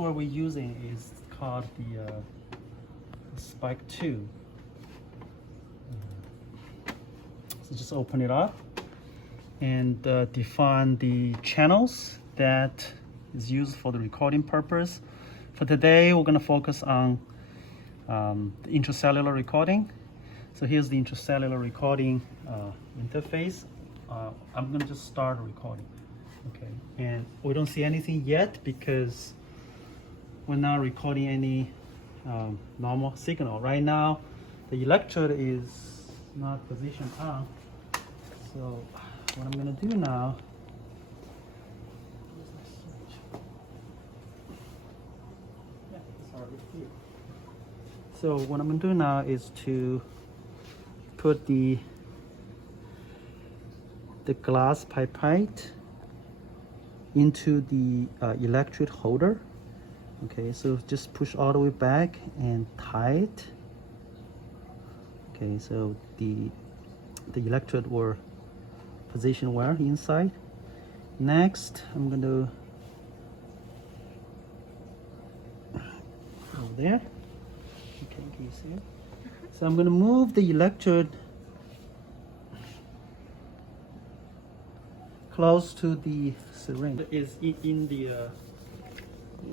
software we're using is called the Spike 2. So just open it up and define the channels that is used for the recording purpose. For today, we're going to focus on the intracellular recording. So here's the intracellular recording interface. I'm going to just start recording. Okay, and we don't see anything yet because we're not recording any normal signal. Right now, the electrode is not positioned on. So what I'm going to do now, so what I'm going to do now is to put the glass pipette into the electrode holder. Okay, so just push all the way back and tie it. Okay, so the electrode will position well inside. Next, I'm going to over there. Okay, can you see it? So I'm going to move the electrode close to the syringe. Is in the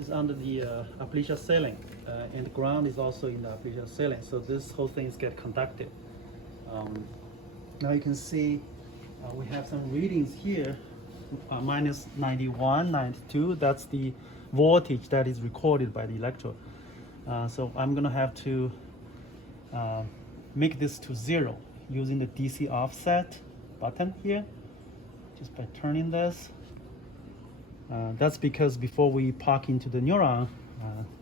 is under the application ceiling, and the ground is also in the application ceiling. So this whole thing is get conducted. Now you can see we have some readings here, minus 91, 92. That's the voltage that is recorded by the electrode. So I'm gonna have to make this to 0 using the DC offset button here, just by turning this. That's because before we park into the neuron,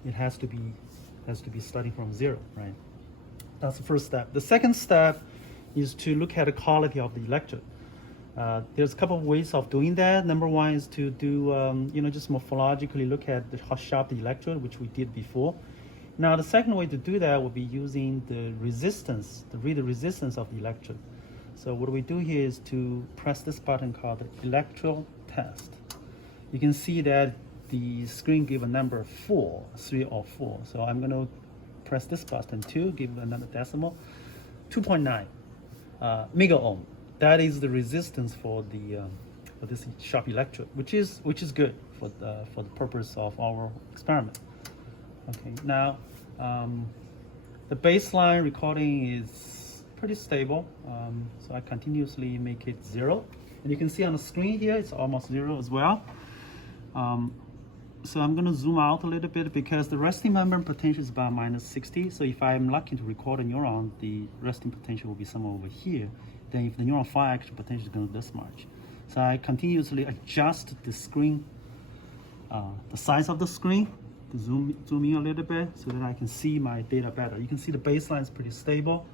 it has to be starting from 0, right? That's the first step. The second step is to look at the quality of the electrode. There's a couple of ways of doing that. Number one is to do, just morphologically look at how sharp the electrode, which we did before. Now, the second way to do that would be using the resistance, to read the resistance of the electrode. So what we do here is to press this button called the electrode test. You can see that the screen gives a number 4, 3 or 4. So I'm going to press this button too, give another decimal, 2.9 mega ohm. That is the resistance for the for this sharp electrode, which is good for the purpose of our experiment. Okay, now the baseline recording is pretty stable, so I continuously make it 0, and you can see on the screen here it's almost 0 as well. So I'm going to zoom out a little bit because the resting membrane potential is about minus 60. So if I'm lucky to record a neuron, the resting potential will be somewhere over here. Then if the neuron fire actual potential is going to be this much. So I continuously adjust the screen, the size of the screen, to zoom in a little bit so that I can see my data better. You can see the baseline is pretty stable.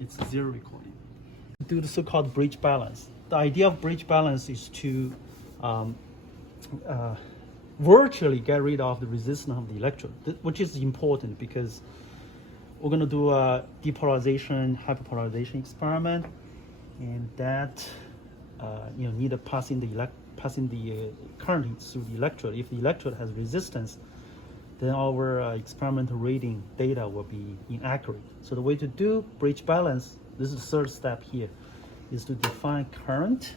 It's 0 recording. Do the so-called bridge balance. The idea of bridge balance is to virtually get rid of the resistance of the electrode, which is important because we're going to do a depolarization, hyperpolarization experiment, and that need to passing the current through the electrode. If the electrode has resistance, then our experimental reading data will be inaccurate. So the way to do bridge balance, this is the third step here, is to define current.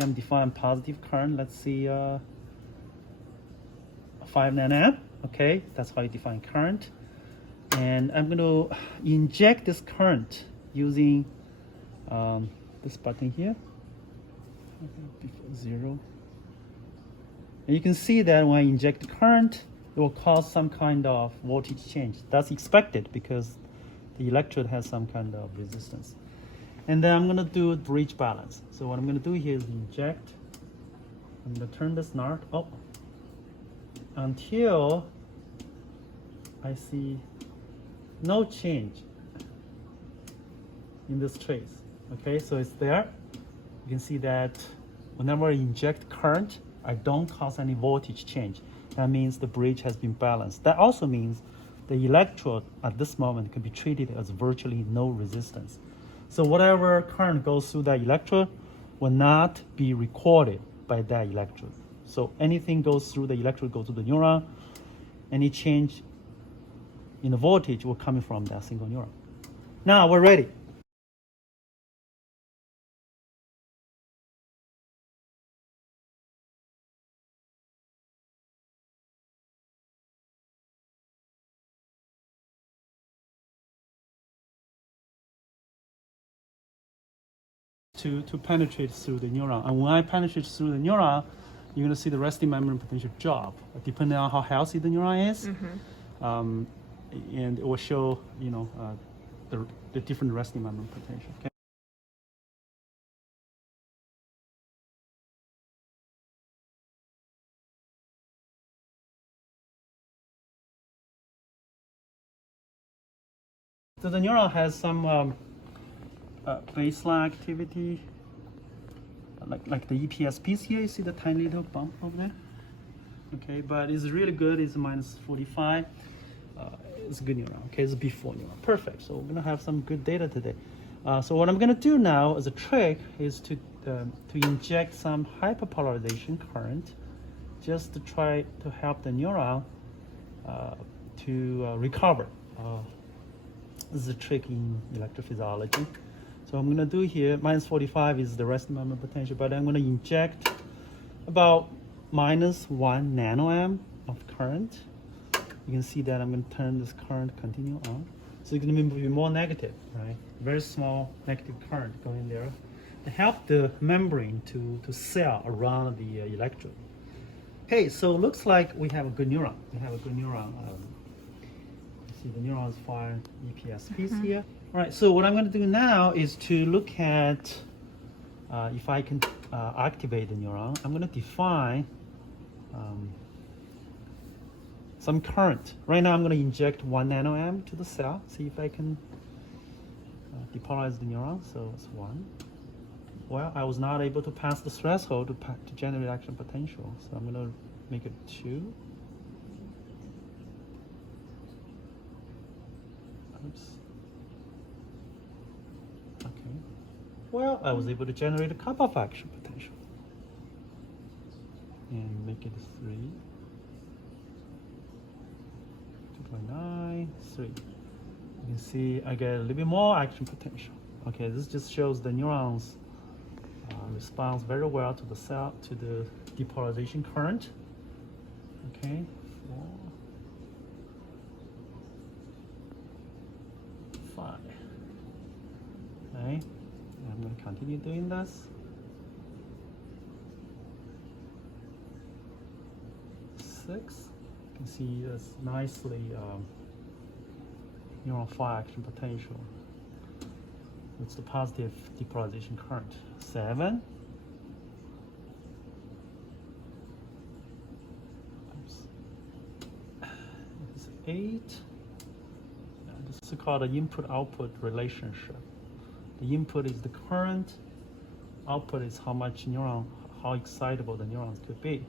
I'm defining positive current. Let's see, 5 nanoamp. Okay, that's how you define current. And I'm going to inject this current using this button here, before 0. And you can see that when I inject the current, it will cause some kind of voltage change. That's expected because the electrode has some kind of resistance. And then I'm going to do bridge balance. So what I'm going to do here is inject. I'm going to turn this knob up until I see no change in this trace. Okay, so it's there. You can see that whenever I inject current, I don't cause any voltage change. That means the bridge has been balanced. That also means the electrode at this moment can be treated as virtually no resistance. So whatever current goes through that electrode will not be recorded by that electrode. So anything goes through the electrode, goes to the neuron, any change in the voltage will come from that single neuron. Now we're ready. To penetrate through the neuron. And when I penetrate through the neuron, you're going to see the resting membrane potential drop, depending on how healthy the neuron is. And it will show, the different resting membrane potential. Okay? So the neuron has some baseline activity, like the EPSPs here. You see the tiny little bump over there? Okay, but it's really good. It's minus 45. It's a good neuron. Okay, it's a before neuron. Perfect. So we're gonna have some good data today. So what I'm gonna do now as a trick is to inject some hyperpolarization current, just to try to help the neuron to recover. This is a trick in electrophysiology. So I'm gonna do here, minus 45 is the resting membrane potential, but I'm gonna inject about minus 1 nanoamp of current. You can see that I'm gonna turn this current continue on. So it's gonna be more negative, right? Very small negative current going there to help the membrane to cell around the electrode. Okay, so it looks like we have a good neuron. We have a good neuron. See the neurons fire EPSPs here. All right, so what I'm going to do now is to look at if I can activate the neuron. I'm going to define some current. Right now I'm going to inject 1 nanoamp to the cell, see if I can depolarize the neuron. So it's 1. Well, I was not able to pass the threshold to generate action potential, so I'm going to make it 2. Oops. Okay. Well, I was able to generate a cutoff action potential and make it 3. 2.9, 3. You can see I get a little bit more action potential. Okay, this just shows the neurons responds very well to the cell, to the depolarization current. Okay, 4, 5. Okay, I'm going to continue doing this. 6. You can see this nicely neuron 5 action potential. It's the positive depolarization current. 7. Oops. This is 8. This is called the input-output relationship. The input is the current. Output is how much neuron, how excitable the neurons could be.